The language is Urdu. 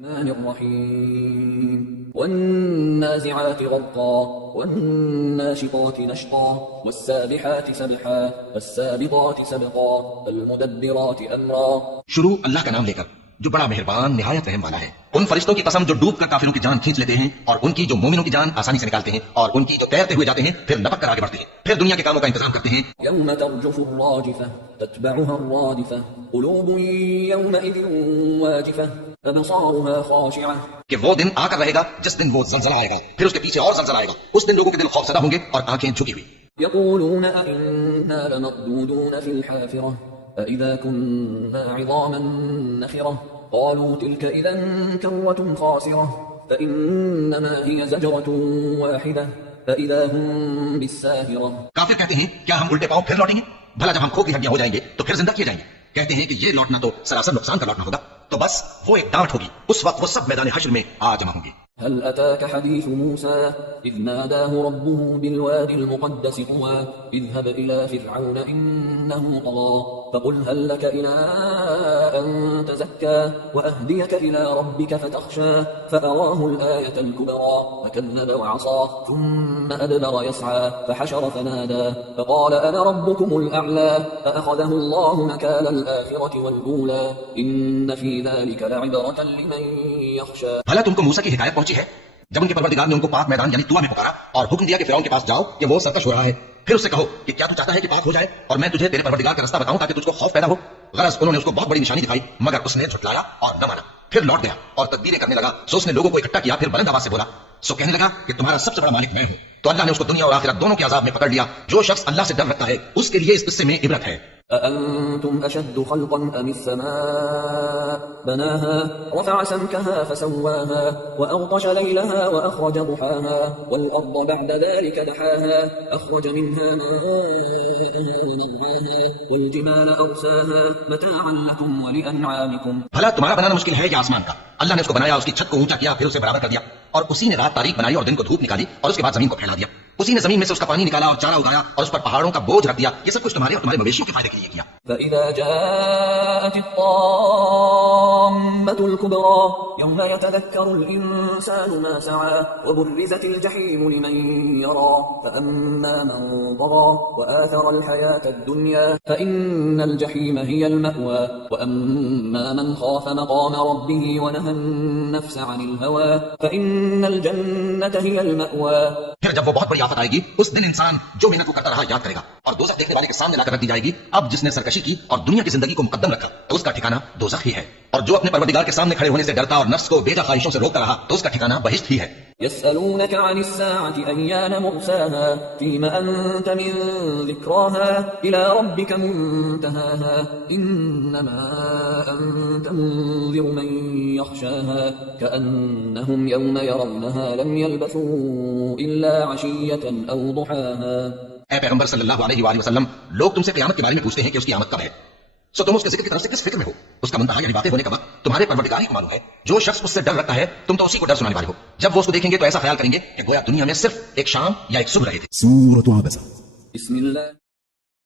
الرحمن الرحيم والنازعات غرقا والناشطات نشطا والسابحات سبحا فالسابقات سبقا فالمدبرات أمرا. شروع اللہ کا نام لے کر جو بڑا مہربان نہایت رحم والا ہے. ان فرشتوں کی قسم جو ڈوب کر کافروں کی جان کھینچ لیتے ہیں اور ان کی جو مومنوں کی جان آسانی سے نکالتے ہیں اور ان کی جو تیرتے ہوئے جاتے ہیں پھر لپک کر آگے بڑھتے ہیں پھر دنیا کے کاموں کا انتظام کرتے ہیں. يوم ترجف الراجفة تتبعها الرادفة قلوب يومئذ واجفة أبصارها خاشعة. کہ وہ دن آ کر رہے گا جس دن وہ زلزلہ آئے گا پھر اس کے پیچھے اور زلزلہ آئے گا. اس دن لوگوں کے دل خوف زدہ ہوں گے اور آنکھیں جھکی ہوئی. يقولون أئنا لمردودون في الحافرة أئذا كنا عظاما نخرة قالوا تلك إذا كرة خاسرة فإنما هي زجرة واحدة فإذا هم بالساهرة. کافر کہتے ہیں کیا ہم الٹے پاؤں پھر لوٹیں گے؟ بھلا جب ہم کھوکھلی ہڈیاں ہو جائیں گے تو پھر زندہ کیے جائیں گے. کہتے ہیں کہ یہ لوٹنا تو سراسر نقصان کا لوٹنا ہوگا. تو بس وہ ایک ڈانٹ ہوگی. اس وقت وہ سب میدان حشر میں آ جمع ہوں گے. هل أتاك حديث موسى إذ ناداه ربه بالوادي المقدس طوى اذهب إلى فرعون إنه طغى فقل هل لك إلى أن تزكى وأهديك إلى ربك فتخشى فأراه الآية الكبرى فكذب وعصى ثم أدبر يسعى فحشر فنادى فقال أنا ربكم الأعلى فأخذه الله نكال الآخرة والأولى إن في ذلك لعبرة لمن يخشى. بھلا تم کو موسیٰ کی حکایت پہنچی ہے جب ان کے پروردگار نے ان کو پاک میدان یعنی طویٰ میں پکارا اور حکم دیا کہ فرعون کے پاس جاؤ کہ وہ سرکش ہو رہا ہے. پھر اس سے کہو کہ کیا تو چاہتا ہے کہ پاک ہو جائے اور میں تجھے تیرے پروردگار کا رستہ بتاؤں تاکہ تجھ کو خوف پیدا ہو. غرض انہوں نے اس کو بہت بڑی نشانی دکھائی مگر اس نے جھٹلایا اور نہ مانا. پھر لوٹ گیا اور تدبیریں کرنے لگا. سو اس نے لوگوں کو اکٹھا کیا پھر بلند آواز سے بولا. سو کہنے لگا کہ تمہارا سب سے بڑا مالک میں ہوں. تو اللہ نے اس کو دنیا اور آخرت دونوں کے عذاب میں پکڑ لیا. جو شخص اللہ سے ڈر رکھتا ہے اس کے لیے اس قصے میں عبرت ہے. أأنتم أشد خلقا أم السماء بناها رفع سمكها فسواها وأغطش ليلها وأخرج ضحاها والأرض بعد ذلك دحاها أخرج منها ماءها ومرعاها والجبال أرساها متاعا لكم ولأنعامكم. بھلا تمہارا بنانا مشکل ہے یا آسمان کا؟ اللہ نے اس کو بنایا, اس کی چھت کو اونچا کیا, پھر اسے برابر کر دیا, اور اسی نے رات تاریک بنائی اور دن کو دھوپ نکالی, اور اس کے بعد زمین کو پھیلا دیا. اسی نے زمین میں سے اس کا پانی نکالا اور چارہ اگایا اور اس پر پہاڑوں کا بوجھ رکھ دیا. یہ سب کچھ تمہارے اور تمہارے مویشیوں کے فائدے کے لیے کیا. فإذا جاءت الطامة الكبرى يوم يتذكر الإنسان ما سعى وبرزت الجحيم لمن يرى فأما من طغى وآثر الحياة الدنيا فإن الجحيم هي المأوى وأما من خاف مقام ربه ونهى النفس عن الهوى فإن الجنة هي المأوى. پھر جب وہ بہت بڑی آفت آئے گی اس دن انسان جو محنت کو کرتا رہا یاد کرے گا اور دوزخ دیکھنے والے کے سامنے لا کر رکھ دی جائے گی. اب جس نے سرکشی کی اور دنیا کی زندگی کو مقدم رکھا تو اس کا ٹھکانہ دوزخ ہی ہے, اور جو اپنے پروردگار کے سامنے کھڑے ہونے سے ڈرتا اور نفس کو بے جا خواہشوں سے روکتا رہا تو اس کا ٹھکانہ بہشت ہی ہے. يسألونك عن الساعة أيان مرساها فيما أنت من ذكراها إلى ربك منتهاها إنما أنت منذر من يخشاها كأنهم يوم يرونها لم يلبثوا إلا عشية أو ضحاها. اے پیغمبر صلی اللہ علیہ وآلہ وسلم, لوگ تم سے قیامت کے بارے میں پوچھتے ہیں کہ اس کی آمد کب ہے. سو تم اس کے ذکر کی طرف سے کس فکر میں ہو؟ اس کا منتہا یعنی باتیں ہونے کا وقت تمہارے پروردگار ہی کو معلوم ہے. جو شخص اس سے ڈر رکھتا ہے تم تو اسی کو ڈر سنانے والے ہو. جب وہ اس کو دیکھیں گے تو ایسا خیال کریں گے کہ گویا دنیا میں صرف ایک شام یا ایک صبح رہے تھے. سورة عبسة. بسم الله